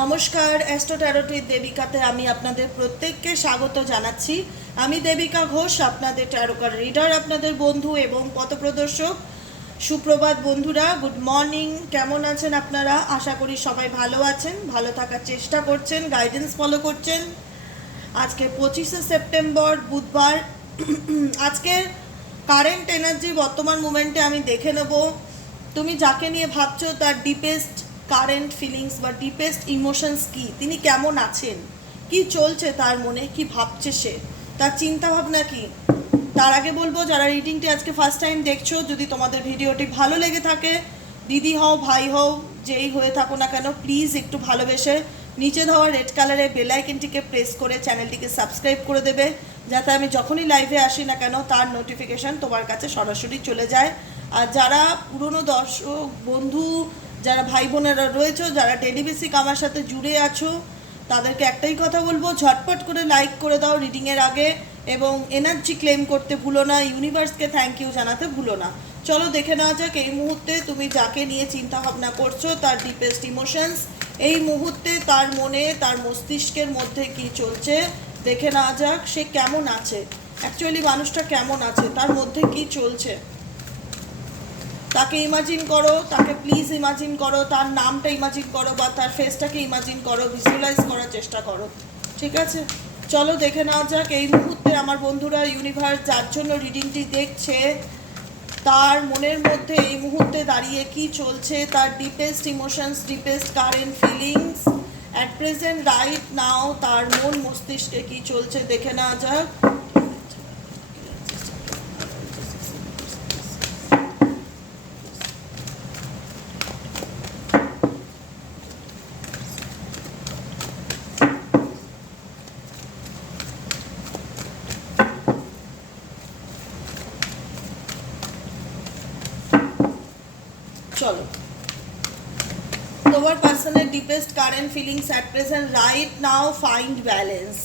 নমস্কার অ্যাস্ট্রো ট্যারোটির দেবিকাতে আমি আপনাদের প্রত্যেককে স্বাগত জানাচ্ছি। আমি দেবিকা ঘোষ, আপনাদের ট্যারোকার রিডার, আপনাদের বন্ধু এবং পথপ্রদর্শক। সুপ্রভাত বন্ধুরা, গুড মর্নিং। কেমন আছেন আপনারা? আশা করি সবাই ভালো আছেন, ভালো থাকার চেষ্টা করছেন, গাইডেন্স ফলো করছেন। আজকে পঁচিশে সেপ্টেম্বর, বুধবার। আজকের কারেন্ট এনার্জি বর্তমান মুমেন্টে আমি দেখে নেব। তুমি যাকে নিয়ে ভাবছ তার ডিপেস্ট কারেন্ট ফিলিংস বা ডিপেস্ট ইমোশনস কি? তিনি কেমন আছেন? কি চলছে তার মনে? কি ভাবছে সে? তার চিন্তা ভাবনা কি? তার আগে বলব, যারা রিডিংটি আজকে ফার্স্ট টাইম দেখছ, যদি তোমাদের ভিডিওটি ভালো লেগে থাকে, দিদি হও, ভাই হও, যেই হয়ে থাকো না কেন প্লিজ একটু ভালোবেসে নিচে দেওয়া রেড কালারের বেলাইকেনটিকে প্রেস করে চ্যানেলটিকে সাবস্ক্রাইব করে দেবে, যাতে আমি যখনই লাইভে আসি না কেন, তার নোটিফিকেশন তোমার কাছে সরাসরি চলে যায়। আর যারা পুরনো দর্শক, বন্ধু যারা ভাই বোনেরা রয়েছে, যারা টেলিবেসিক আমার সাথে জুড়ে আছো, তাদেরকে একটাই কথা বলব, ঝটপট করে লাইক করে দাও রিডিংয়ের আগে এবং এনার্জি ক্লেম করতে ভুলো না ইউনিভার্সকে থ্যাংক ইউ জানাতে ভুলো না। চলো দেখে নেওয়া যাক, এই মুহূর্তে তুমি যাকে নিয়ে চিন্তা ভাবনা করছ, তার ডিপেস্ট ইমোশনস এই মুহূর্তে তার মনে, তার মস্তিষ্কের মধ্যে কি চলছে, দেখে নেওয়া যাক, সে কেমন আছে? অ্যাকচুয়ালি মানুষটা কেমন আছে? তার মধ্যে কি চলছে? তাকে ইমাজিন করো, তাকে প্লিজ ইমাজিন করো, তার নামটা ইমাজিন করো বা তার ফেসটাকে ইমাজিন করো ভিজুয়ালাইজ করার চেষ্টা করো। ঠিক আছে? চলো দেখে নেওয়া যাক। এই মুহূর্তে আমার বন্ধুরা ইউনিভার্স যার জন্য রিডিংটি দেখছে, তার মনের মধ্যে এই মুহূর্তে দাঁড়িয়ে কি চলছে, তার deepest emotions deepest current feelings at present right now তার মন মস্তিষ্কে কি চলছে, দেখে নেওয়া যাক। চলো। তোমার পার্সনের deepest current feelings at present right now find balance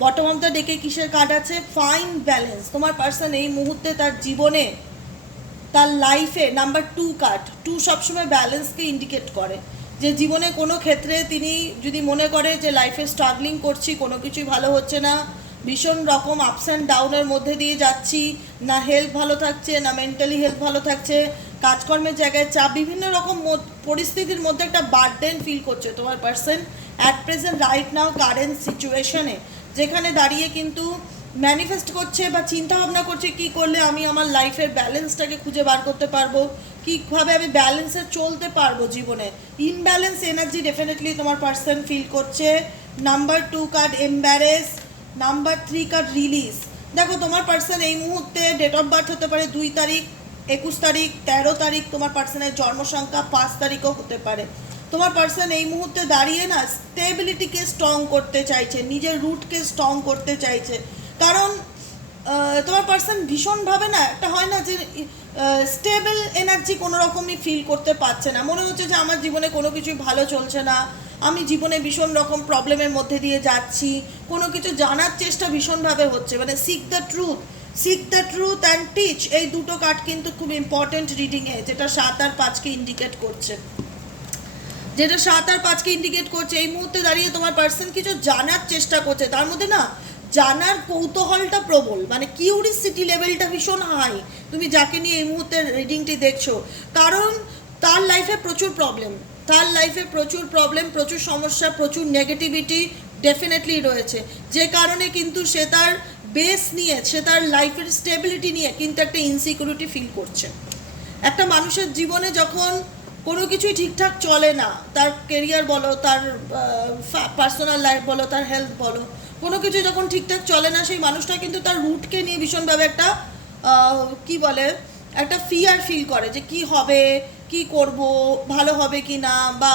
bottom of the ডেকে কিসের কার্ড আছে? ফাইন্ড ব্যালেন্স তোমার পার্সন এই মুহূর্তে তার জীবনে, তার লাইফে নাম্বার টু কার্ড টু সবসময় ব্যালেন্সকে ইন্ডিকেট করে। যে জীবনে কোনো ক্ষেত্রে তিনি যদি মনে করে যে লাইফে স্ট্রাগলিং করছি, কোনো কিছুই ভালো হচ্ছে না, ভীষণ রকম আপস অ্যান্ড ডাউনের মধ্যে দিয়ে যাচ্ছি, না হেলথ ভালো থাকছে, না মেন্টালি হেলথ ভালো থাকছে কাজকর্মের জায়গায় চাপ, বিভিন্ন রকম পরিস্থিতির মধ্যে একটা বার্ডেন ফিল করছে তোমার person at present right now current সিচুয়েশনে যেখানে দাঁড়িয়ে কিন্তু ম্যানিফেস্ট করছে বা চিন্তা ভাবনা করছে কি করলে আমি আমার লাইফের ব্যালেন্সটাকে খুঁজে বার করতে পারব? কীভাবে আমি ব্যালেন্সে চলতে পারব জীবনে? ইনব্যালেন্স এনার্জি ডেফিনেটলি তোমার পার্সন ফিল করছে। Number two card embarrass number three card release দেখো, তোমার পার্সন এই মুহূর্তে ডেট অফ বার্থ হতে পারে দুই তারিখ। একুশ তারিখ, তেরো তারিখ তোমার পার্সনের জন্ম সংখ্যা পাঁচ তারিখও হতে পারে। তোমার পার্সন এই মুহূর্তে দাঁড়িয়ে না স্টেবিলিটিকে স্ট্রং করতে চাইছে, নিজের রুটকে স্ট্রং করতে চাইছে। কারণ তোমার পার্সন ভীষণভাবে না, একটা হয় না যে স্টেবল এনার্জি কোনো রকমই ফিল করতে পারছে না। মনে হচ্ছে যে আমার জীবনে কোনো কিছুই ভালো চলছে না। আমি জীবনে ভীষণ রকম প্রবলেমের মধ্যে দিয়ে যাচ্ছি। কোনো কিছু জানার চেষ্টা ভীষণভাবে হচ্ছে। মানে seek the truth seek the truth and teach এই দুটো কার্ড কিন্তু খুব ইম্পর্টেন্ট রিডিংয়ে যেটা সাত আর পাঁচকে ইন্ডিকেট করছে। যেটা সাত আর পাঁচকে ইন্ডিকেট করছে, এই মুহূর্তে দাঁড়িয়ে তোমার পার্সন কিছু জানার চেষ্টা করছে। তার মধ্যে না, জানার কৌতূহলটা প্রবল। মানে কিউরিসিটি লেভেলটা ভীষণ হাই তুমি যাকে নিয়ে এই মুহূর্তে রিডিংটি দেখছ। কারণ তার লাইফে প্রচুর প্রবলেম তার লাইফে প্রচুর প্রবলেম প্রচুর সমস্যা, প্রচুর নেগেটিভিটি ডেফিনেটলি রয়েছে। যে কারণে কিন্তু সে তার বেস নিয়ে সে তার লাইফের স্টেবিলিটি নিয়ে কিন্তু একটা ইনসিকিউরিটি ফিল করছে। একটা মানুষের জীবনে যখন কোনো কিছুই ঠিকঠাক চলে না, তার কেরিয়ার বলো, তার পার্সোনাল লাইফ বলো, তার হেলথ বলো, কোনো কিছু যখন ঠিকঠাক চলে না, সেই মানুষটা কিন্তু তার রুটকে নিয়ে ভীষণভাবে একটা কি বলে, একটা ফিয়ার ফিল করে যে কি হবে, কি করব, ভালো হবে কি না, বা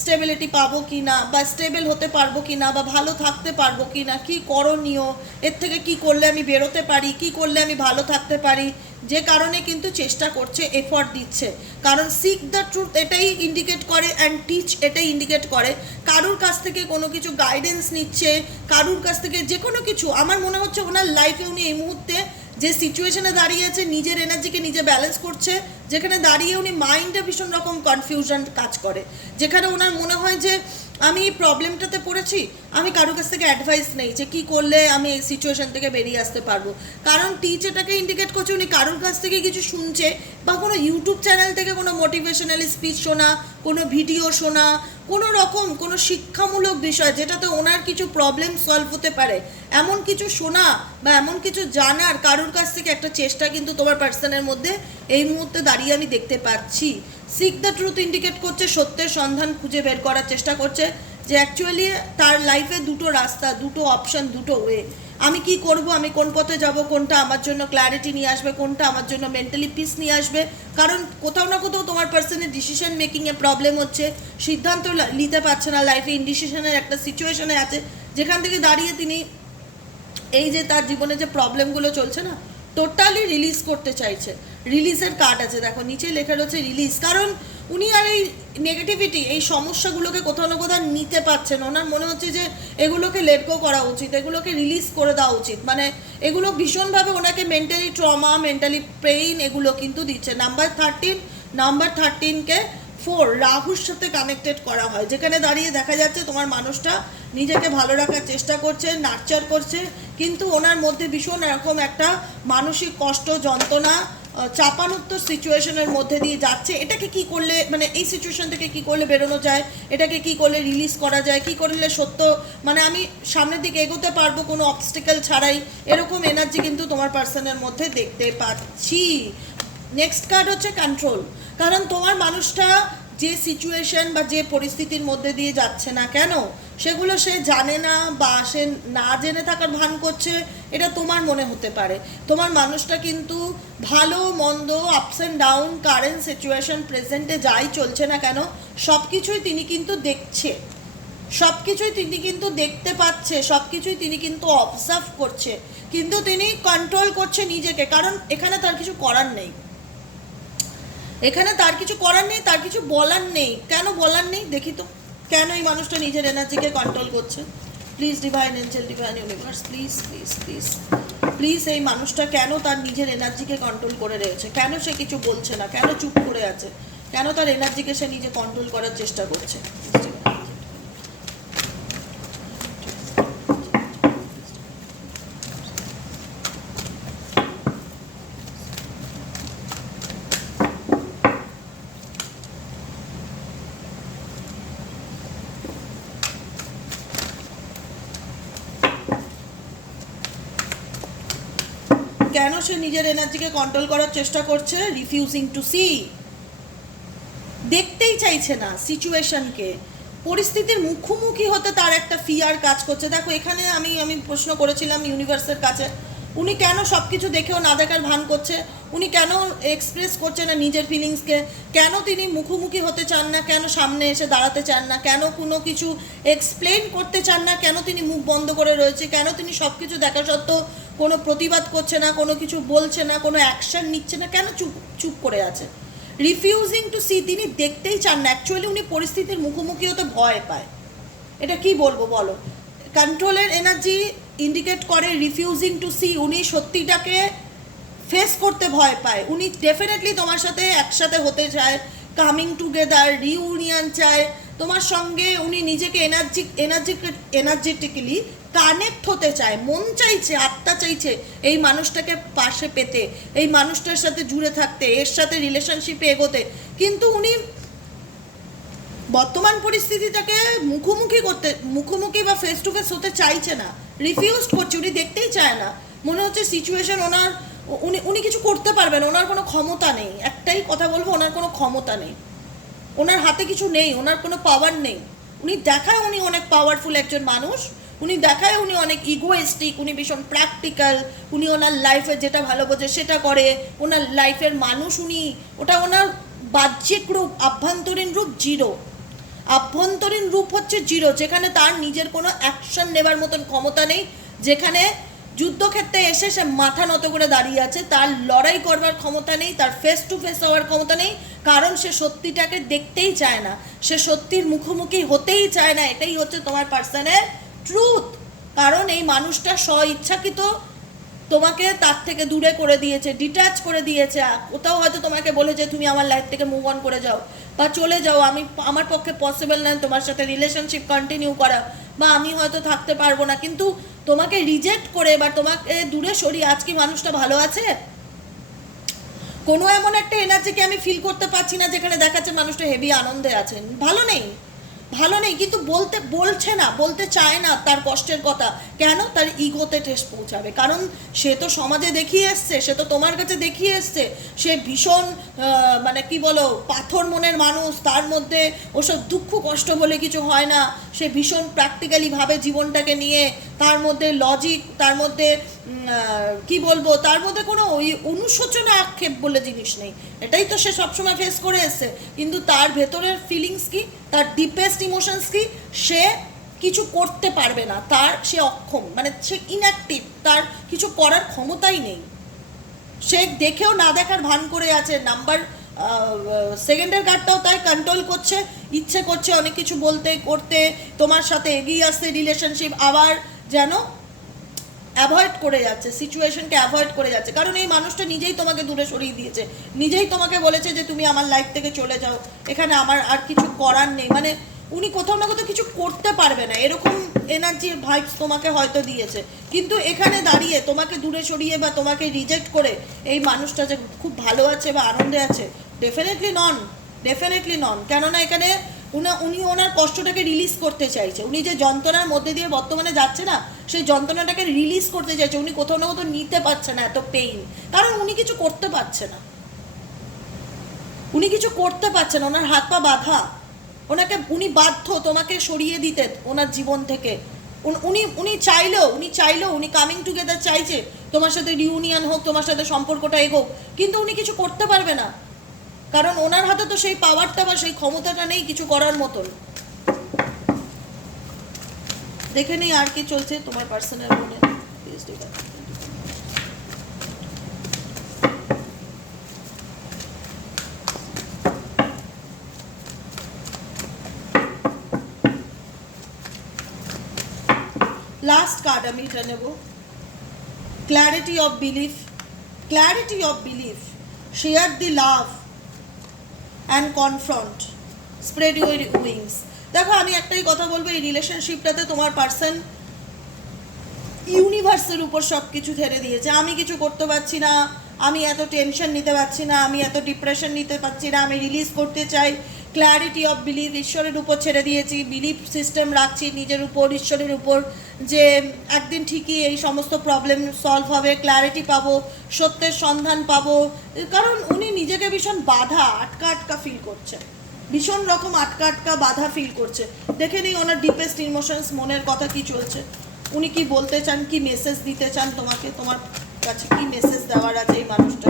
স্টেবিলিটি পাবো কি না বা স্টেবল হতে পারব কি না বা ভালো থাকতে পারব কি না কি করণীয়, এর থেকে কি করলে আমি বেরোতে পারি, কি করলে আমি ভালো থাকতে পারি, যে কারণে কিন্তু চেষ্টা করছে এফর্ট দিচ্ছে। কারণ সিক দ্য ট্রুথ এটাই ইন্ডিকেট করে অ্যান্ড টিচ এটাই ইন্ডিকেট করে। কারুর কাছ থেকে কোনো কিছু গাইডেন্স নিচ্ছে, কারুর কাছ থেকে যে কোনো কিছু, আমার মনে হচ্ছে ওনার লাইফে উনি এই মুহূর্তে যে সিচুয়েশনে দাঁড়িয়ে আছে, নিজের এনার্জিকে নিজে ব্যালেন্স করছে যেখানে দাঁড়িয়ে উনি মাইন্ডে ভীষণ রকম কনফিউশন কাজ করে। যেখানে ওনার মনে হয় যে, আমি এই প্রবলেমটাতে পড়েছি, আমি কারোর কাছ থেকে অ্যাডভাইস নেই যে কী করলে আমি এই সিচুয়েশন থেকে বেরিয়ে আসতে পারব। কারণ টিচ এটাকে ইন্ডিকেট করছে উনি কারোর কাছ থেকে কিছু শুনছে বা কোনো ইউটিউব চ্যানেল থেকে কোনো মোটিভেশনাল স্পিচ শোনা, কোনো ভিডিও শোনা, কোনো রকম কোনো শিক্ষামূলক বিষয় যেটাতে ওনার কিছু প্রবলেম সলভ হতে পারে, এমন কিছু শোনা বা এমন কিছু জানার কারোর কাছ থেকে একটা চেষ্টা কিন্তু তোমার পার্সনের মধ্যে এই মুহূর্তে দাঁড়িয়ে আমি দেখতে পাচ্ছি। সিক দ্য ট্রুথ ইন্ডিকেট করছে, সত্যের সন্ধান খুঁজে বের করার চেষ্টা করছে যে অ্যাকচুয়ালি তার লাইফে দুটো রাস্তা, দুটো অপশন দুটো ওয়ে আমি কি করব? আমি কোন পথে যাব? কোনটা আমার জন্য ক্ল্যারিটি নিয়ে আসবে? কোনটা আমার জন্য মেন্টালি পিস নিয়ে আসবে? কারণ কোথাও না কোথাও তোমার পার্সনের ডিসিশন মেকিংয়ে প্রবলেম হচ্ছে। সিদ্ধান্ত নিতে পারছে না লাইফে ইনডিসিশনের একটা সিচুয়েশনে আছে। যেখান থেকে দাঁড়িয়ে তিনি এই যে তার জীবনে যে প্রবলেমগুলো চলছে না টোটালি রিলিজ করতে চাইছে। রিলিজের কার্ড আছে, দেখো, নিচে লেখা রয়েছে রিলিজ কারণ উনি আর এই নেগেটিভিটি এই সমস্যাগুলোকে কোথাও না কোথাও নিতে পারছেন। ওনার মনে হচ্ছে যে এগুলোকে লেটগো করা উচিত, এগুলোকে রিলিজ করে দেওয়া উচিত। মানে এগুলো ভীষণভাবে ওনাকে মেন্টালি ট্রমা মেন্টালি পেইন এগুলো কিন্তু দিচ্ছে। নাম্বার থার্টিন নাম্বার থার্টিনকে ফোর রাহুর সাথে কানেক্টেড করা হয়। যেখানে দাঁড়িয়ে দেখা যাচ্ছে তোমার মানুষটা নিজেকে ভালো রাখার চেষ্টা করছে নার্চার করছে, কিন্তু ওনার মধ্যে ভীষণ এরকম একটা মানসিক কষ্ট, যন্ত্রণা চাপানোত্তর সিচুয়েশনের মধ্যে দিয়ে যাচ্ছে। এটাকে কি করলে মানে এই সিচুয়েশন থেকে কি করলে বেরোনো যায়? এটাকে কি করলে রিলিজ করা যায়? কি করলে সত্য মানে আমি সামনের দিকে এগোতে পারব কোনো অবস্টিক্যাল ছাড়াই? এরকম এনার্জি কিন্তু তোমার পার্সনের মধ্যে দেখতে পাচ্ছি। নেক্সট কার্ড হচ্ছে কন্ট্রোল কারণ তোমার মানুষটা যে সিচুয়েশন বা যে পরিস্থিতির মধ্যে দিয়ে যাচ্ছে না কেন? সেগুলো সে জানে না বা সে না জেনে থাকার ভান করছে, এটা তোমার মনে হতে পারে। তোমার মানুষটা কিন্তু ভালো, মন্দ ups and down current situation প্রেজেন্টে যাই চলছে না কেন সব কিছুই তিনি কিন্তু দেখছে। সব কিছুই তিনি কিন্তু দেখতে পাচ্ছে সব কিছুই তিনি কিন্তু অবজার্ভ করছে। কিন্তু তিনি কন্ট্রোল করছে নিজেকে, কারণ এখানে তার কিছু করার নেই। এখানে তার কিছু করার নেই, তার কিছু বলার নেই। কেন বলার নেই? দেখি তো। কেন এই মানুষটা নিজের এনার্জিকে কন্ট্রোল করছে? Please divine angel divine universe please please please please এই মানুষটা কেন তার নিজের এনার্জিকে কন্ট্রোল করে রয়েছে? কেন সে কিছু বলছে না? কেন চুপ করে আছে? কেন তার এনার্জিকে সে নিজে কন্ট্রোল করার চেষ্টা করছে কেন সে নিজের এনার্জিকে কন্ট্রোল করার চেষ্টা করছে? রিফিউজিং টু সি দেখতেই চাইছে না সিচুয়েশনকে পরিস্থিতির মুখোমুখি হতে তার একটা ফিয়ার কাজ করছে। দেখো, এখানে আমি আমি প্রশ্ন করেছিলাম ইউনিভার্সের কাছে। উনি কেন সব কিছু দেখেও না দেখার ভান করছে? উনি কেন এক্সপ্রেস করছে না নিজের ফিলিংসকে কেন তিনি মুখোমুখি হতে চান না? কেন সামনে এসে দাঁড়াতে চান না? কেন কোনো কিছু এক্সপ্লেন করতে চান না? কেন তিনি মুখ বন্ধ করে রয়েছে? কেন তিনি সব কিছু দেখা সত্ত্বেও কোনো প্রতিবাদ করছে না, কোনো কিছু বলছে না, কোনো অ্যাকশন নিচ্ছে না, কেন চুপ চুপ করে আছে? রিফিউজিং টু সি তিনি দেখতেই চান না। অ্যাকচুয়ালি উনি পরিস্থিতির মুখোমুখি হতে ভয় পায়। এটা কি বলব বলো? কন্ট্রোলের এনার্জি ইন্ডিকেট করে রিফিউজিং টু সি উনি সত্যিটাকে ফেস করতে ভয় পায়। উনি ডেফিনেটলি তোমার সাথে একসাথে হতে চায়। কামিং টুগেদার রিউনিয়ন চায়। তোমার সঙ্গে উনি নিজেকে এনার্জি এনার্জি এনার্জেটিক্যালি কানেক্ট হতে চায়। মন চাইছে, আত্মা চাইছে এই মানুষটাকে পাশে পেতে, এই মানুষটার সাথে জুড়ে থাকতে, এর সাথে রিলেশনশিপে এগোতে। কিন্তু উনি বর্তমান পরিস্থিতিটাকে মুখোমুখি করতে, মুখোমুখি বা ফেস টু ফেস হতে চাইছে না। রিফিউজ করছে, উনি দেখতেই চায় না। মনে হচ্ছে সিচুয়েশন ওনার উনি উনি কিছু করতে পারবেন, ওনার কোনো ক্ষমতা নেই। একটাই কথা বলব, ওনার কোনো ক্ষমতা নেই। ওনার হাতে কিছু নেই, ওনার কোনো পাওয়ার নেই। উনি দেখায় উনি অনেক পাওয়ারফুল একজন মানুষ, উনি দেখায় উনি অনেক ইগোয়েস্টিক উনি ভীষণ প্র্যাকটিক্যাল উনি ওনার লাইফে যেটা ভালো বোঝে সেটা করে। ওনার লাইফের মানুষ উনি, ওটা ওনার বাহ্যিক রূপ, আভ্যন্তরীণ রূপ জিরো আভ্যন্তরীণ রূপ হচ্ছে জিরো যেখানে তার নিজের কোনো অ্যাকশন নেবার মতন ক্ষমতা নেই, যেখানে যুদ্ধক্ষেত্রে এসে সে মাথা নত করে দাঁড়িয়ে আছে। তার লড়াই করবার ক্ষমতা নেই, তার ফেস টু ফেস হওয়ার ক্ষমতা নেই, কারণ সে সত্যিটাকে দেখতেই চায় না। সে সত্যির মুখোমুখি হতেই চায় না, এটাই হচ্ছে তোমার পার্সনের ট্রুথ কারণ এই মানুষটা স্ব ইচ্ছাকৃত তোমাকে তার থেকে দূরে করে দিয়েছে ডিটাচ করে দিয়েছে। কোথাও হয়তো তোমাকে বলে যে তুমি আমার লাইফ থেকে মুভ অন করে যাও বা চলে যাও। আমি, আমার পক্ষে পসিবল নয় তোমার সাথে রিলেশনশিপ কন্টিনিউ করা। বা আমি হয়তো থাকতে পারব না। কিন্তু তোমাকে রিজেক্ট করে বা তোমাকে দূরে সরিয়ে আজকে মানুষটা ভালো আছে? কোনো এমন একটা এনার্জিকে আমি ফিল করতে পারছি না যেখানে দেখাচ্ছে মানুষটা হেভি আনন্দে আছেন। ভালো নেই। ভালো নেই, কিন্তু বলতে, বলছে না, বলতে চায় না তার কষ্টের কথা। কেন? তার ইগোতে ঠেস পৌঁছাবে। কারণ সে তো সমাজে দেখিয়ে এসছে, সে তো তোমার কাছে দেখিয়ে এসছে। সে ভীষণ মানে কি বলো, পাথর মনের মানুষ, তার মধ্যে ওসব দুঃখ কষ্ট বলে কিছু হয় না। সে ভীষণ প্র্যাকটিক্যালিভাবে জীবনটাকে নিয়ে তার মধ্যে লজিক তার মধ্যে কি বলব, তার মধ্যে কোনো ওই অনুশোচনা আক্ষেপ বলে জিনিস নেই। এটাই তো সে সবসময় ফেস করে এসছে। কিন্তু তার ভেতরের ফিলিংস কি, তার ডিপেস্ট ইমোশনস কি, সে কিছু করতে পারবে না। তার, সে অক্ষম মানে সে ইনঅ্যাক্টিভ তার কিছু করার ক্ষমতাই নেই। সে দেখেও না দেখার ভান করে আছে। নাম্বার সেকেন্ডের কার্ডটাও তাই কন্ট্রোল করছে, ইচ্ছে করছে অনেক কিছু বলতে, করতে, তোমার সাথে এগিয়ে আসতে রিলেশনশিপ আবার যেন অ্যাভয়েড করে যাচ্ছে সিচুয়েশনকে অ্যাভয়েড করে যাচ্ছে। কারণ এই মানুষটা নিজেই তোমাকে দূরে সরিয়ে দিয়েছে। নিজেই তোমাকে বলেছে যে তুমি আমার লাইফ থেকে চলে যাও। এখানে আমার আর কিছু করার নেই। মানে উনি কোথাও না কোথাও কিছু করতে পারবে না। এরকম এনার্জির ভাইবস তোমাকে হয়তো দিয়েছে। কিন্তু এখানে দাঁড়িয়ে তোমাকে দূরে সরিয়ে বা তোমাকে রিজেক্ট করে এই মানুষটা যে খুব ভালো আছে বা আনন্দে আছে ডেফিনেটলি নন ডেফিনেটলি নন কেননা এখানে উনা, উনি ওনার কষ্টটাকে রিলিজ করতে চাইছে। উনি যে যন্ত্রণার মধ্যে দিয়ে বর্তমানে যাচ্ছে না, সেই যন্ত্রণাটাকে রিলিজ করতে চাইছে। উনি কোথাও না কোথাও নিতে পারছে না এত পেইন কারণ উনি কিছু করতে পারছে না। উনি কিছু করতে পারছেন ওনার হাত পা বাঁধা। ওনাকে, উনি বাধ্য তোমাকে সরিয়ে দিতে ওনার জীবন থেকে। উনি উনি চাইলেও উনি চাইলেও, উনি কামিং টুগেদার চাইছে, তোমার সাথে রিউনিয়ন হোক, তোমার সাথে সম্পর্কটা এগোক। কিন্তু উনি কিছু করতে পারবে না। কারণ ওনার হাতে তো সেই পাওয়ারটা বা সেই ক্ষমতাটা নেই কিছু করার মতন। দেখে নেই আর কি চলছে তোমার পার্সোনাল that. লাস্ট কার্ড আমি এটা নেব। Clarity of belief clarity of belief share the love and confront spread your wings দেখো, আমি একটাই কথা বলব, এই রিলেশনশিপটাতে তোমার পার্সন ইউনিভার্সের উপর সব কিছু ছেড়ে দিয়েছে। আমি কিছু করতে পারছি না, আমি এত টেনশন নিতে পারছি না, আমি এত ডিপ্রেশন নিতে পারছি না, আমি রিলিজ করতে চাই। ক্ল্যারিটি অফ বিলিভ ঈশ্বরের উপর ছেড়ে দিয়েছি বিলিভ সিস্টেম রাখছি, নিজের উপর, ঈশ্বরের উপর, যে একদিন ঠিকই এই সমস্ত প্রবলেম সলভ হবে ক্ল্যারিটি পাবো, সত্যের সন্ধান পাবো। কারণ উনি নিজেকে ভীষণ বাধা, আটকা আটকা ফিল করছে। ভীষণ রকম আটকা আটকা বাধা ফিল করছে। দেখে নিই ওনার ডিপেস্ট ইমোশনস মনের কথা কি চলছে। উনি কি বলতে চান, কি মেসেজ দিতে চান তোমাকে? তোমার কাছে কি মেসেজ দেওয়ার আছে এই মানুষটা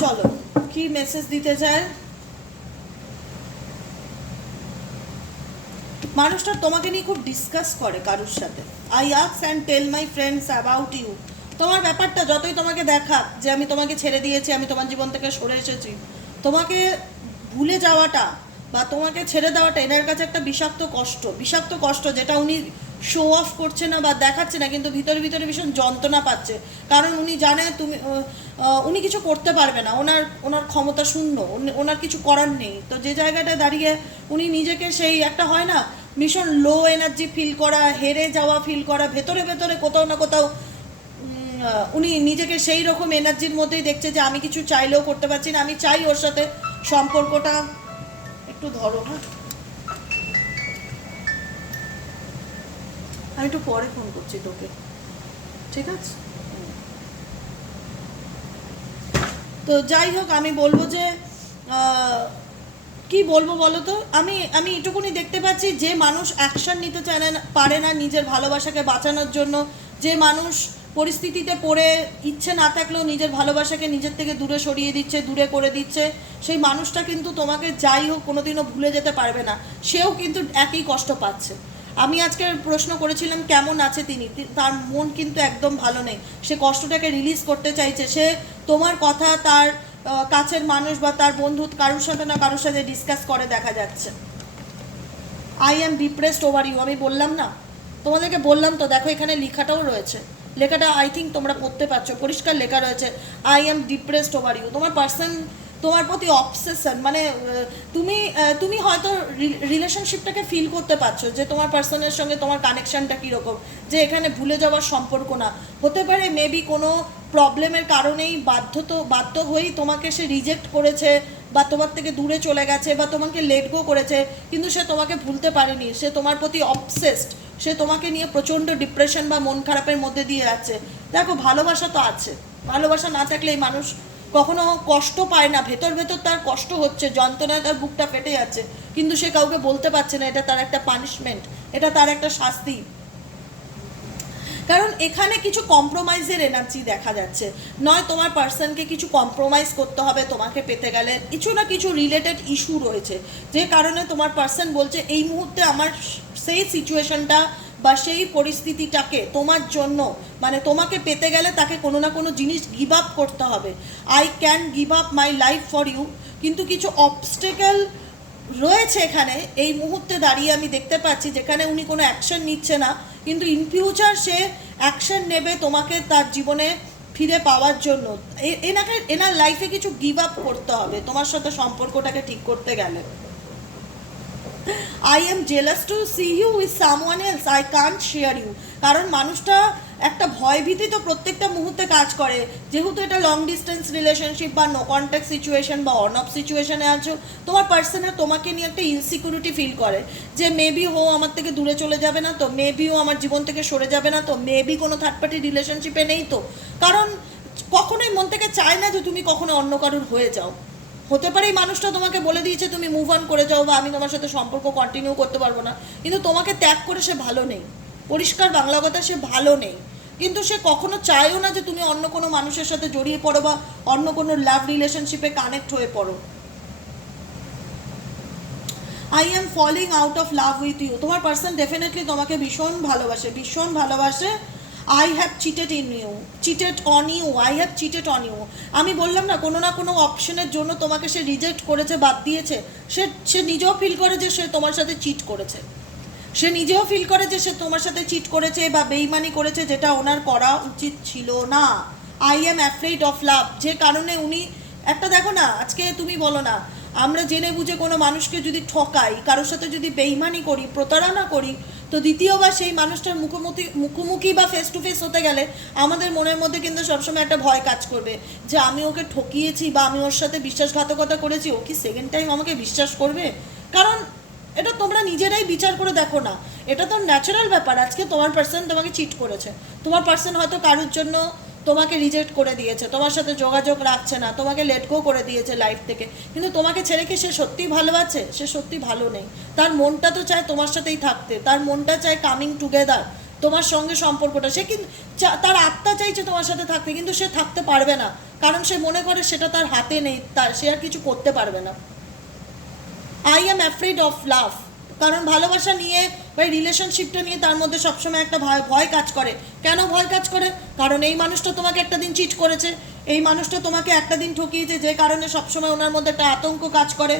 চলো কি মেসেজ দিতে চায়? মানুষটা তোমাকে নিয়ে খুব ডিসকাস করে কারোর সাথে। I আক্স and tell my friends about you তোমার ব্যাপারটা যতই তোমাকে দেখাক যে আমি তোমাকে ছেড়ে দিয়েছি, আমি তোমার জীবন থেকে সরে এসেছি, তোমাকে ভুলে যাওয়াটা বা তোমাকে ছেড়ে দেওয়াটা এনার কাছে একটা বিষাক্ত কষ্ট বিষাক্ত কষ্ট যেটা উনি শো অফ করছে না বা দেখাচ্ছে না, কিন্তু ভিতরে ভিতরে ভীষণ যন্ত্রণা পাচ্ছে। কারণ উনি জানে তুমি উনি কিছু করতে পারবে না। ওনার ওনার ক্ষমতা শূন্য ওনার কিছু করার নেই। তো যে জায়গাটায় দাঁড়িয়ে উনি নিজেকে সেই একটা হয় না, ভীষণ লো এনার্জি ফিল করা, হেরে যাওয়া ফিল করা, ভেতরে ভেতরে কোথাও না কোথাও উনি নিজেকে সেই রকম এনার্জির মধ্যেই দেখছে যে আমি কিছু চাইলেও করতে পারছি না। আমি চাই ওর সাথে সম্পর্কটা একটু ধরো হ্যাঁ। আমি একটু পরে ফোন করছি তোকে। ঠিক আছে? তো যাই হোক, আমি বলব যে কি বলব বলো তো? আমি আমি এটুকুনি দেখতে পাচ্ছি যে মানুষ অ্যাকশন নিতে চায় না, পারে না নিজের ভালোবাসাকে বাঁচানোর জন্য। যে মানুষ পরিস্থিতিতে পড়ে, ইচ্ছে না থাকলেও নিজের ভালোবাসাকে নিজের থেকে দূরে সরিয়ে দিচ্ছে, দূরে করে দিচ্ছে, সেই মানুষটা কিন্তু তোমাকে যাই হোক কোনোদিনও ভুলে যেতে পারবে না। সেও কিন্তু একই কষ্ট পাচ্ছে। আমি আজকে প্রশ্ন করেছিলাম, কেমন আছে তিনি? তার মন কিন্তু একদম ভালো নেই। সে কষ্টটাকে রিলিজ করতে চাইছে। সে তোমার কথা তার কাছের মানুষ বা তার বন্ধু কারোর সাথে না কারোর সাথে ডিসকাস করে দেখা যাচ্ছে। I am depressed over you আমি বললাম না। তোমাদেরকে বললাম তো, দেখো এখানে লেখাটাও রয়েছে। লেখাটা আই থিঙ্ক তোমরা পড়তে পারছ। পরিষ্কার লেখা রয়েছে I am depressed over you তোমার পার্সন তোমার প্রতি অবসেশন মানে তুমি তুমি হয়তো রিলেশনশিপটাকে ফিল করতে পারছ যে তোমার পার্সনের সঙ্গে তোমার কানেকশনটা কীরকম, যে এখানে ভুলে যাওয়ার সম্পর্ক না। হতে পারে মেবি কোনো প্রবলেমের কারণেই বাধ্য তো, বাধ্য হয়েই তোমাকে সে রিজেক্ট করেছে বা তোমার থেকে দূরে চলে গেছে বা তোমাকে লেট গো করেছে, কিন্তু সে তোমাকে ভুলতে পারেনি। সে তোমার প্রতি অবসেসড সে তোমাকে নিয়ে প্রচণ্ড ডিপ্রেশন বা মন খারাপের মধ্যে দিয়ে যাচ্ছে। দেখো, ভালোবাসা তো আছে। ভালোবাসা না থাকলে এই মানুষ কখনো কষ্ট পায় না, ভেতর ভেতর তার কষ্ট হচ্ছে, যন্ত্রণায় তার বুকটা ফেটে যাচ্ছে, কিন্তু সে কাউকে বলতে পারছে না, এটা তার একটা পানিশমেন্ট এটা তার একটা শাস্তি। কারণ এখানে কিছু কম্প্রোমাইজের এনার্জি দেখা যাচ্ছে। নয়, তোমার পার্সনকে কিছু কম্প্রোমাইজ করতে হবে, তোমাকে পেতে গেলে কিছু না কিছু রিলেটেড ইস্যু রয়েছে। যে কারণে তোমার পার্সন বলছে, এই মুহূর্তে আমার সেই সিচুয়েশনটা বা সেই পরিস্থিতিটাকে তোমার জন্য মানে তোমাকে পেতে গেলে তাকে কোনো না কোনো জিনিস গিভ আপ করতে হবে। I can give up my life for you কিন্তু কিছু অবস্টেকেল রয়েছে এখানে। এই মুহূর্তে দাঁড়িয়ে আমি দেখতে পাচ্ছি যেখানে উনি কোনো অ্যাকশন নিচ্ছে না। কিন্তু ইন ফিউচার সে অ্যাকশন নেবে তোমাকে তার জীবনে ফিরে পাওয়ার জন্য। এনাকে, এনার লাইফে কিছু গিভ আপ করতে হবে। তোমার সাথে সম্পর্কটাকে ঠিক করতে গেলে। I am jealous to see you with someone else I can't share you কারণ মানুষটা একটা ভয়ভীতি তো প্রত্যেকটা মুহূর্তে কাজ করে। যেহেতু এটা লং ডিস্টেন্স রিলেশনশিপ বা নো কন্ট্যাক্ট সিচুয়েশন বা অন অফ সিচুয়েশনে আছো, তোমার পার্সনের তোমাকে নিয়ে একটা ইনসিকিউরিটি ফিল করে। যে মেবি ও আমার থেকে দূরে চলে যাবে না তো মেবি ও আমার জীবন থেকে সরে যাবে না তো মেবি কোনো থার্ড পার্টি রিলেশনশিপে নেই তো। কারণ কখনোই মন থেকে চায় না যে তুমি কখনো অন্য কারোর হয়ে যাও। হতে পারে এই মানুষটা তোমাকে বলে দিয়েছে, তুমি মুভ অন করে যাও বা আমি তোমার সাথে সম্পর্ক কন্টিনিউ করতে পারব না। কিন্তু তোমাকে ত্যাগ করে সে ভালো নেই। পরিষ্কার বাংলা কথা, সে ভালো নেই। কিন্তু সে কখনো চায়ও না যে তুমি অন্য কোনো মানুষের সাথে জড়িয়ে পড়ো বা অন্য কোনো লাভ রিলেশনশিপে কানেক্ট হয়ে পড়ো। I am falling out of love with you তোমার পার্সন ডেফিনেটলি তোমাকে ভীষণ ভালোবাসে ভীষণ ভালোবাসে। I have cheated in you cheated on you I have cheated on you আমি বললাম না, কোনো না কোনো অপশনের জন্য তোমাকে সে রিজেক্ট করেছে, বাদ দিয়েছে। সে সে নিজেও ফিল করে যে সে তোমার সাথে চিট করেছে। সে নিজেও ফিল করে যে সে তোমার সাথে চিট করেছে বা বেইমানি করেছে, যেটা ওনার করা উচিত ছিল না। I am afraid of love যে কারণে উনি, একটা দেখো না, আজকে তুমি বলো না, আমরা জেনে বুঝে কোনো মানুষকে যদি ঠকাই, কারোর সাথে যদি বেইমানি করি, প্রতারণা করি তো দ্বিতীয়বার সেই মানুষটার মুখোমুখি মুখোমুখি বা ফেস টু ফেস হতে গেলে আমাদের মনের মধ্যে কিন্তু সবসময় একটা ভয় কাজ করবে যে আমি ওকে ঠকিয়েছি বা আমি ওর সাথে বিশ্বাসঘাতকতা করেছি, ও কি সেকেন্ড টাইম আমাকে বিশ্বাস করবে? কারণ এটা তোমরা নিজেরাই বিচার করে দেখো না। এটা তো ন্যাচারাল ব্যাপার। আজকে তোমার পার্সন তোমাকে চিট করেছে। তোমার পার্সন হয়তো কারোর জন্য তোমাকে রিজেক্ট করে দিয়েছে, তোমার সাথে যোগাযোগ রাখছে না, তোমাকে লেট গো করে দিয়েছে লাইফ থেকে। কিন্তু তোমাকে ছেড়ে কি সে সত্যিই ভালো আছে? সে সত্যি ভালো নেই। তার মনটা তো চায় তোমার সাথেই থাকতে, তার মনটা চায় কামিং টুগেদার তোমার সঙ্গে সম্পর্কটা। সে কিন্তু তার আত্মা চাইছে তোমার সাথে থাকতে, কিন্তু সে থাকতে পারবে না। কারণ সে মনে করে সেটা তার হাতে নেই, তার, সে আর কিছু করতে পারবে না। I am afraid of love কারণ ভালোবাসা নিয়ে বা রিলেশনশিপটা নিয়ে তার মধ্যে সবসময় একটা ভয় ভয় কাজ করে। কেন ভয় কাজ করে? কারণ এই মানুষটা তোমাকে একটা দিন চিট করেছে। এই মানুষটা তোমাকে একটা দিন ঠকিয়েছে যে কারণে সবসময় ওনার মধ্যে একটা আতঙ্ক কাজ করে।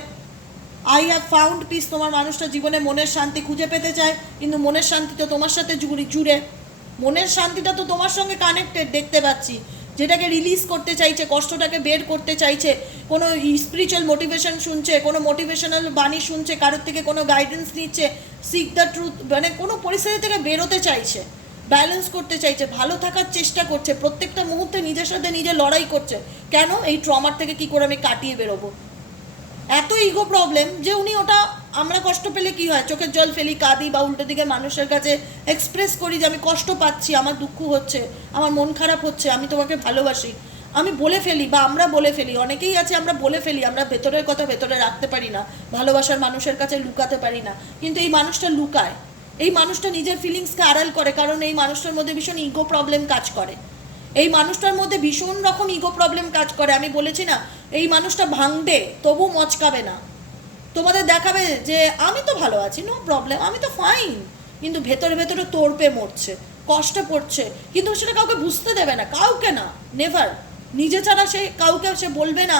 আই হ্যাভ ফাউন্ড পিস তোমার মানুষটা জীবনে মনের শান্তি খুঁজে পেতে চায়, কিন্তু মনের শান্তি তো তোমার সাথে জুড়ে জুড়ে। মনের শান্তিটা তো তোমার সঙ্গে কানেক্টেড দেখতে পাচ্ছি। যেটাকে রিলিজ করতে চাইছে, কষ্টটাকে বের করতে চাইছে, কোনো স্পিরিচুয়াল মোটিভেশন শুনছে, কোনো মোটিভেশনাল বাণী শুনছে, কারোর থেকে কোনো গাইডেন্স নিচ্ছে সিক দ্য ট্রুথ মানে কোনো পরিস্থিতি থেকে বেরোতে চাইছে ব্যালেন্স করতে চাইছে, ভালো থাকার চেষ্টা করছে, প্রত্যেকটা মুহূর্তে নিজের সাথে নিজে লড়াই করছে, কেন এই ট্রমার থেকে কি করে আমি কাটিয়ে বেরোবো? এত ইগো প্রবলেম যে উনি ওটা আমরা কষ্ট পেলে কি হয়? চোখের জল ফেলি, কাঁদি বা উল্টো দিকে মানুষের কাছে এক্সপ্রেস করি যে আমি কষ্ট পাচ্ছি, আমার দুঃখ হচ্ছে, আমার মন খারাপ হচ্ছে, আমি তোমাকে ভালোবাসি। আমি বলে ফেলি বা আমরা বলে ফেলি, অনেকেই আছে আমরা বলে ফেলি, আমরা ভেতরের কথা ভেতরে রাখতে পারি না, ভালোবাসার মানুষের কাছে লুকাতে পারি না। কিন্তু এই মানুষটা লুকায়। এই মানুষটা নিজের ফিলিংসকে আড়াল করে, কারণ এই মানুষটার মধ্যে ভীষণ ইগো প্রবলেম কাজ করে। এই মানুষটার মধ্যে ভীষণ রকম ইগো প্রবলেম কাজ করে। আমি বলেছি না, এই মানুষটা ভাঙবে, তবু মচকাবে না। তোমাদের দেখাবে যে আমি তো ভালো আছি নো প্রবলেম আমি তো ফাইন কিন্তু ভেতরে ভেতরে তোড়পে মরছে, কষ্টে পড়ছে কিন্তু সেটা কাউকে বুঝতে দেবে না, কাউকে না নেভার নিজে ছাড়া সে, কাউকে সে বলবে না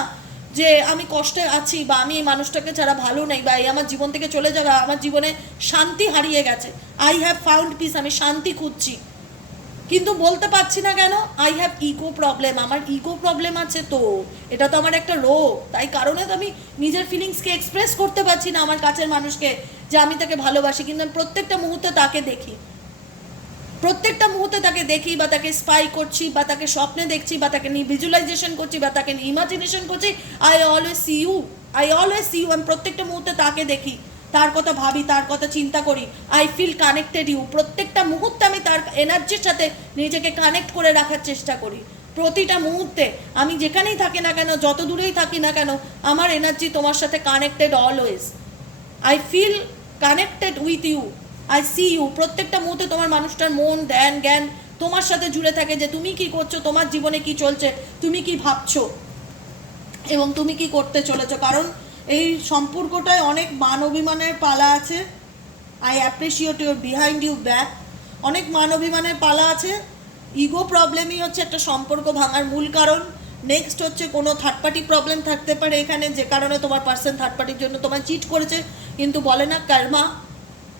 যে আমি কষ্টে আছি বা আমি এই মানুষটাকে ছাড়া ভালো নেই বা এই আমার জীবন থেকে চলে যাবে আমার জীবনে শান্তি হারিয়ে গেছে আই হ্যাভ ফাউন্ড পিস আমি শান্তি খুঁজছি। কিন্তু বলতে পারছি না কেন আই হ্যাভ ইকো প্রবলেম আমার ইকো প্রবলেম আছে তো। এটা তো আমার একটা রোগ, তাই কারণে তো আমি নিজের ফিলিংসকে এক্সপ্রেস করতে পারছি না আমার কাছের মানুষকে, যে আমি তাকে ভালোবাসি। কিন্তু আমি প্রত্যেকটা মুহূর্তে তাকে দেখি। প্রত্যেকটা মুহূর্তে তাকে দেখি বা তাকে স্পাই করছি বা তাকে স্বপ্নে দেখছি বা তাকে নিয়ে ভিজুয়ালাইজেশন করছি বা তাকে নিয়ে ইমাজিনেশন করছি I always see you I always see you আমি প্রত্যেকটা মুহূর্তে তাকে দেখি। তার কথা ভাবি, তার কথা চিন্তা করি। আই ফিল কানেক্টেড ইউ প্রত্যেকটা মুহূর্তে আমি তার এনার্জির সাথে নিজেকে কানেক্ট করে রাখার চেষ্টা করি। প্রতিটা মুহূর্তে আমি যেখানেই থাকি না কেন, যত দূরেই থাকি না কেন, আমার এনার্জি তোমার সাথে connected always I feel connected with you I see you প্রত্যেকটা মুহূর্তে তোমার মানুষটার মন, ধ্যান, জ্ঞান তোমার সাথে জুড়ে থাকে যে তুমি কি করছ, তোমার জীবনে কি চলছে, তুমি কি ভাবছ এবং তুমি কি করতে চলেছো। কারণ এই সম্পর্কটায় অনেক মান অভিমানের পালা আছে। I appreciate your behind you back অনেক মান অভিমানের পালা আছে। ইগো প্রবলেমই হচ্ছে একটা সম্পর্ক ভাঙার মূল কারণ। নেক্সট হচ্ছে কোনো থার্ড পার্টি প্রবলেম থাকতে পারে এখানে, যে কারণে তোমার পার্সন থার্ড পার্টির জন্য তোমায় চিট করেছে, কিন্তু বলে না কর্মা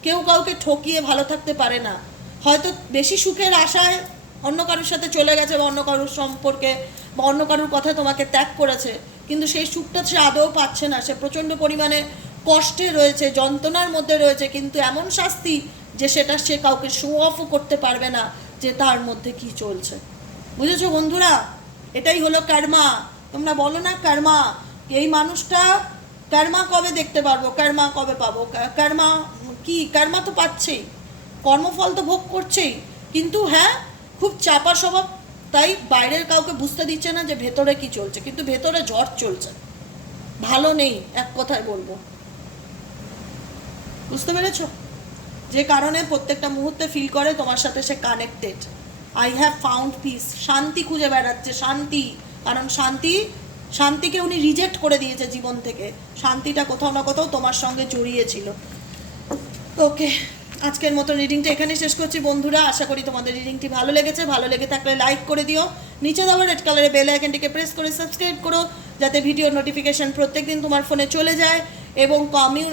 কেউ কাউকে ঠকিয়ে ভালো থাকতে পারে না। হয়তো বেশি সুখের আশায় অন্য কারোর সাথে চলে গেছে বা অন্য কারোর সম্পর্কে বা অন্য কারোর কথা তোমাকে ত্যাগ করেছে, কিন্তু সেই সুখটা সে আদৌ পাচ্ছে না। সে প্রচণ্ড পরিমাণে কষ্টে রয়েছে, যন্ত্রণার মধ্যে রয়েছে, কিন্তু এমন শাস্তি যে সেটা সে কাউকে শো অফও করতে পারবে না যে তার মধ্যে কি চলছে। বুঝেছ বন্ধুরা? এটাই হলো কর্মা। তোমরা বলো না কর্মা, এই মানুষটা কর্মা কবে দেখতে পারব? কর্মা কবে পাবো? কর্মা কি? কর্মা তো পাচ্ছেই। কর্মফল তো ভোগ করছেই। কিন্তু হ্যাঁ খুব চাপা স্বভাব তাই বাইরের কাউকে বুঝতে দিচ্ছে না যে ভেতরে কি চলছে, কিন্তু ভেতরে জ্বর চলছে। ভালো নেই, এক কথায় বলব। বুঝতে পেরেছ? যে কারণে প্রত্যেকটা মুহূর্তে ফিল করে তোমার সাথে সে connected I have found peace শান্তি খুঁজে বেড়াচ্ছে, শান্তি। কারণ শান্তি, শান্তিকে উনি রিজেক্ট করে দিয়েছে জীবন থেকে। শান্তিটা কোথাও না কোথাও তোমার সঙ্গে জড়িয়েছিল ওকে আজকের মতো রিডিংটা এখানে শেষ করছি। বন্ধুরা, আশা করি তোমাদের রিডিংটি ভালো লেগেছে। ভালো লেগে থাকলে লাইক করে দিও। নিচে দেওয়া রেড কালারের বেল আইকনটিকে প্রেস করে সাবস্ক্রাইব করো, যাতে ভিডিও নোটিফিকেশন প্রত্যেকদিন তোমার ফোনে চলে যায়। এবং কমিউ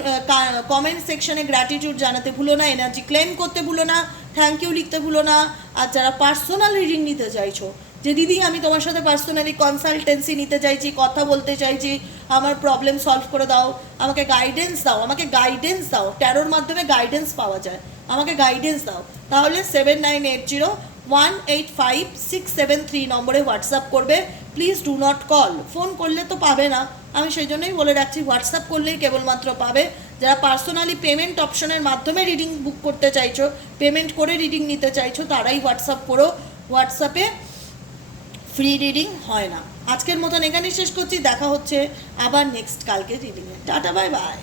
কমেন্ট সেকশনে গ্র্যাটিটিউড জানাতে ভুলো না এনার্জি ক্লেম করতে ভুলো না থ্যাংক ইউ লিখতে ভুলো না। আর যারা পার্সোনাল রিডিং নিতে চাইছো, যে দিদি আমি তোমার সাথে পার্সোনালি কনসালটেন্সি নিতে চাইছি, কথা বলতে চাইছি আমার প্রবলেম সলভ করে দাও, আমাকে গাইডেন্স দাও, আমাকে গাইডেন্স দাও। ট্যারোর মাধ্যমে গাইডেন্স পাওয়া যায়। আমাকে গাইডেন্স দাও। তাহলে seven nine eight zero one eight five six seven three নম্বরে হোয়াটসঅ্যাপ করবে। Please do not call phone করলে তো পাবে না। আমি সেই জন্যই বলে রাখছি হোয়াটসঅ্যাপ করলেই কেবলমাত্র পাবে। যারা পার্সোনালি পেমেন্ট অপশনের মাধ্যমে রিডিং বুক করতে চাইছো পেমেন্ট করে রিডিং নিতে চাইছো, তারাই হোয়াটসঅ্যাপ করো। হোয়াটসঅ্যাপে ফ্রি রিডিং হয় না। আজকের মতন এখানেই শেষ করছি। দেখা হচ্ছে আবার নেক্সট কালকে রিডিংয়ে টাটা বাই বাই